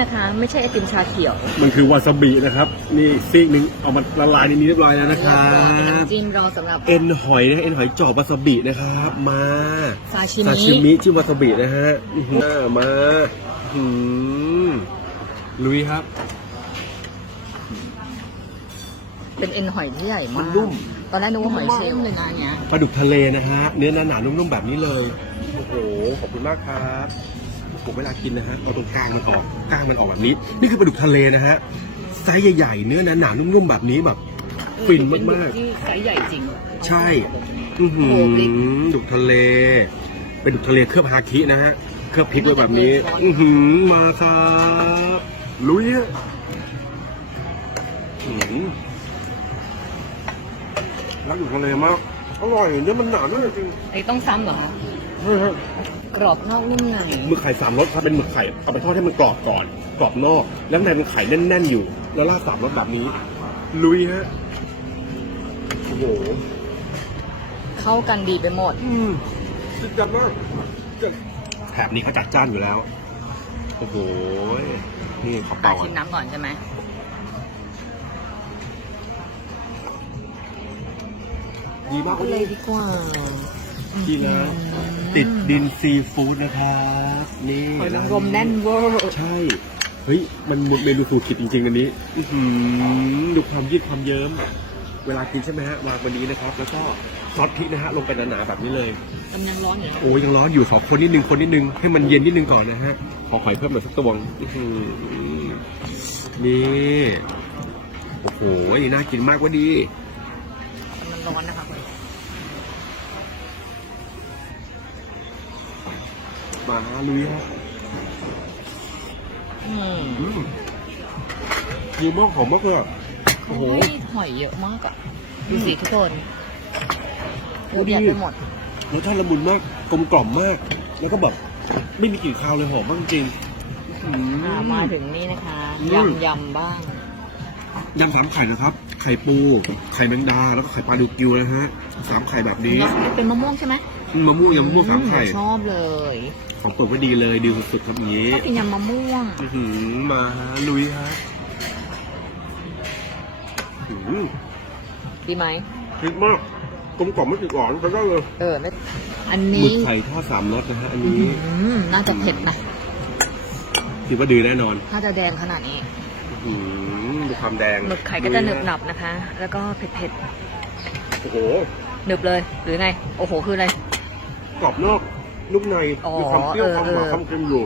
นะคะไม่ใช่ไอติมชาเขียว มันคือวาซาบินะครับ นี่ซีกหนึ่งเอามาละลายในนี้เรียบร้อยแล้วนะครับจิ้มรอสำหรับ เอ็นหอยนะเอ็นหอยจอบวาซาบินะครับ มาซาชิซามิชิมิจิ้มวาซาบินะฮะอื้อหือมาอื้อหือลุยครับ เป็นเอ็นหอยที่ใหญ่มากมันนุ่ม ตอนแรกนึกว่าหอยเชลล์เลยนะอันเนี้ย ปลาดุกทะเลนะฮะเนื้อหนาๆนุ่มๆแบบนี้เลย โอ้โห ขอบคุณมากครับ ผมเวลากินนะฮะเอาตรงกลางมันออกกลางมันออกแบบนี้ นี่คือปลาดุกทะเลนะฮะไซส์ใหญ่ๆเนื้อหนาๆนุ่มๆแบบนี้แบบฟินมากๆที่ไซส์ใหญ่จริงใช่ อือหืโอ้พริกอดุกทะเล เป็นดุกทะเลเคลือบฮาคินะฮะเคลือบพริกไว้แบบนี้ร้อนอือหือมาครับลุยฮะอื้อหือรักดุกทะเลมาก อร่อยเนื้อมันหนาด้วยจริงไอ้ต้องซ้ำเหรอคะใช่ฮะก รอบนอกนุ่มในหมึกไข่สามรสครับเป็นหมึกไข่เอาไปทอดให้มันกรอบก่อนกรอบนอก แล้วข้างในเป็นไข่แน่นๆอยู่ แล้วราดสามรสแบบนี้ ลุยฮะโอ้โหเข้ากันดีไปหมด อืมสุดจัดมากแถบนี้เขาจัดจ้านอยู่แล้วโอ้โหนี่ขออะเป่าชิมน้ำก่อนใช่ไหมดีมากเอาเลเลยยดีกว่า ดีแล้วติดดินซีฟู้ดนะครับนี่หอยนางรมแน่นเวอร์ใช่ เฮ้ย มันเมนูสูตรคิดจริง ๆ อันนี้อื้อหือดูความยืดความเยิ้ม เวลากินใช่ไหมฮะวางบนนี้นะครับ แล้วก็ซอสพริกนะฮะลงไปหนาๆแบบนี้เลย กำลังร้อนอยู่นะโอ้ยยังร้อนอยู่สองคนนิดนึงคนนิดนึงให้มันเย็นนิดนึงก่อนนะฮะขอหอยเพิ่มหน่อยสักตวงอื้อหือนี่โอ้โหน่ากินมากว่าดี กำลังร้อนนะคะ มาลุยฮะอืมอืมดีมากหอมมากเลยอะโอ้โห ยหอยเยอะมากอะดูสิทุกคนโอ้เยอะดีแยะไปหมด รสชาติละมุนมาก กลมกล่อมมาก แล้วก็แบบไม่มีกลิ่นคาวเลยหอมมากจริงอื้อหือ อ่ามาถึงนี่นะคะอืม ยำยำบ้าง ยำสามไข่นะครับ ไข่ปู ไข่แมงดา แล้วก็ไข่ปลาดุกกิวนะฮะสามไข่แบบนี้ เป็นมะม่วงใช่ไหมมะม่วงยำมะม่วงสามไข่ ชอบเลย ของเปิดไว้ดีเลยดีสุดๆครับอย่างนี้ชอบกินยำมะม่วงอื้อหือมาฮะลุยฮะอื้อหือดีไหมพริกมากกลมกล่อมไม่ติดหวานใช้ได้เลย เออแล้วอันหมึนี้กไข่ทอดสามรสนะฮะอันอื้อนี้หือน่าจะเผ็ดนะคิดว่าดีแน่นอนน่าจะแดงขนาดนี้อื้อหือดู ความแดงหมึกไข่ก็จะหนึบหนับนะคะ แล้วก็เผ็ดเผ็ดโอ้โหๆหนึบเลยหรือไง โอ้โหคืออะไรกรอบนอกนุ่มในอ๋อมีความเปรี้ยวความหวานเออเออความเค็มอยู่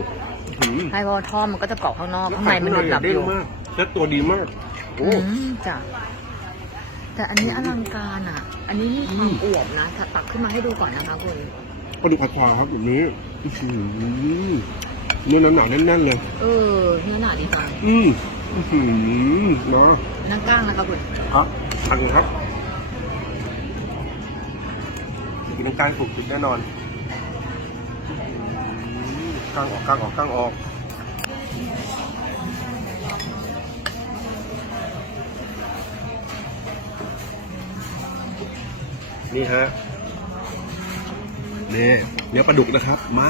อื้อหือใช่เพราะว่าทอดมันก็จะกรอบข้างนอกข้างในมันหนึบหนับเด้องยู่มากเซ็ตตัวดีมากโอ้อืมจ้ะแต่อันนี้อลังการอะ อันนี้มีความอวบนะถ้าตักขึ้นมาให้ดูก่อนนะคะคุณปลาดุกผัดชาครับแบบนี้อื้อหือเนื้อหนาๆแน่นๆเลย เออเนื้อหนาดีจังอืม อื้อหือนะนั่งก้างนะคะคุณครับทางครับกินน้ำกลางถูกจุดแน่นอนกลางออกกลางออกกลางออกนี่ฮะนี่เนื้อปลาดุกนะครับ มา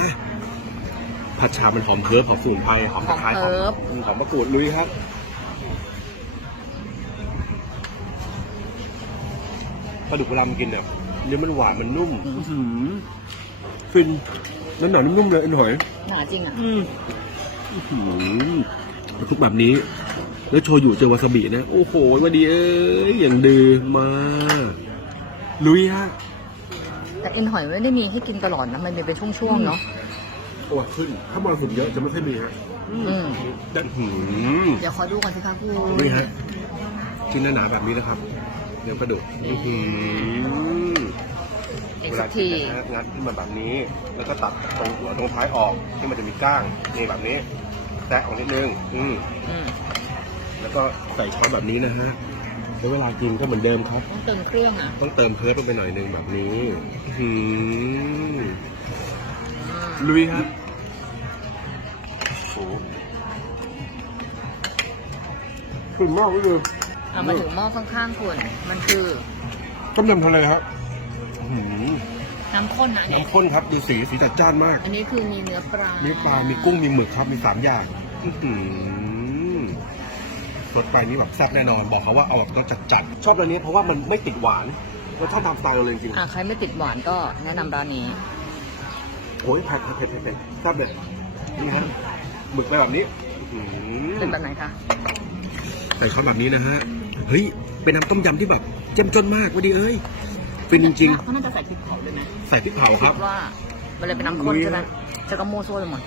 ผัดชามันหอมเพิร์ฟหอมสมุนไพรหอมตะไคร้หอมหอมมะกรูดลุยครับ ปลาดุกเวลามันกินเนี่ยเนื้อมันหวานมันนุ่มฟินนั่นหนานุ่มๆเลยเอ็นหอยหนาจริงอะอืมอื้อหือมาทุกแบบนี้ แล้วโชยุเจอวาซาบินะโอ้โหมาดีเอ้ยอย่างดือมา ลุยฮะแต่เอ็นหอยไม่ได้มีให้กินตลอดนะมันมีเป็นช่วงๆเนาะตัวขึ้น ถ้ามาสุดเยอะจะไม่ค่อยมีฮะอืมแต่หืมเดี๋ยวขอดูก่อนสิคะคุณนี่ฮะชิ้นหนาๆแบบนี้นะครับ เนื้อปลาดุกอื้อหืออีกเวสัลากกิทีนนะฮะงัดขึ้นมาแบบนี้ แล้วก็ตัดตรงหัวตรงท้ายออกที่มันจะมีก้างนี่แบบนี้แตะออกนิดนึงอืมอืมแล้วก็ใส่ช้อนแบบนี้นะฮะแล้วเวลากินก็เหมือนเดิมครับ ต้องเติมเครื่องอะ ต้องเติมเพิร์ดลงไปหน่อยหนึงแบบนี้อื้อหืออืมลุยครับโอ้ขึ้นมากเลย เอามาถึงหม้อข้างๆคุณมันคือต้มยำทะเลครับอื้อหือน้ำข้นนะเนี่ยน้ำข้นครับดูสีสีจัดจ้านมาก อันนี้คือมีเนื้อปลามีปลา มีกุ้ง มีหมึกครับ มีสามอย่างออื้อหือรสไปนี่แบบแซ่บแน่นอน บอกเขาว่าเอาแบบรสจัดๆ ชอบร้านนี้เพราะว่ามันไม่ติดหวานเราชอบตามสไตล์เราเลยจริงอะใครไม่ติดหวานก็แนะนำร้านนี้ ๆโอ้ยเผ็ดเผ็ดเผ็ดเผ็ดแซ่บเลยนี่ฮะหมึกไปแบบนี้อื้อหือเป็นแบบไหนคะ ใส่ข้าวแบบนี้นะฮะ เฮ้ย เป็นน้ำต้มยำที่แบบเจ้มจนมากวันดีเอ้ยเป็นจริงเขาน่าจะใส่พริกเผาด้วยไหมๆใส่พริกเผาครับดว่ามันเลยเป็นน้ำข้นใช่ไหมจะก็โม่โซ่เลยหมด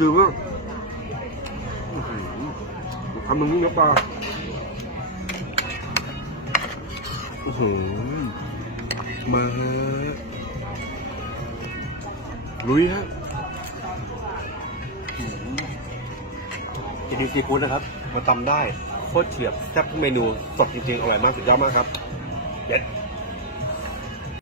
ดูว่าอื้อหือทำมึงนี่นะปลาโอ้โหมาฮะลุยฮะ กินดีซีฟู้ดนะครับ มาตำได้ โคตรเฉียบแซ่บทุกเมนูสดจริงๆ อร่อยมากสุดยอดมากครับเด็ด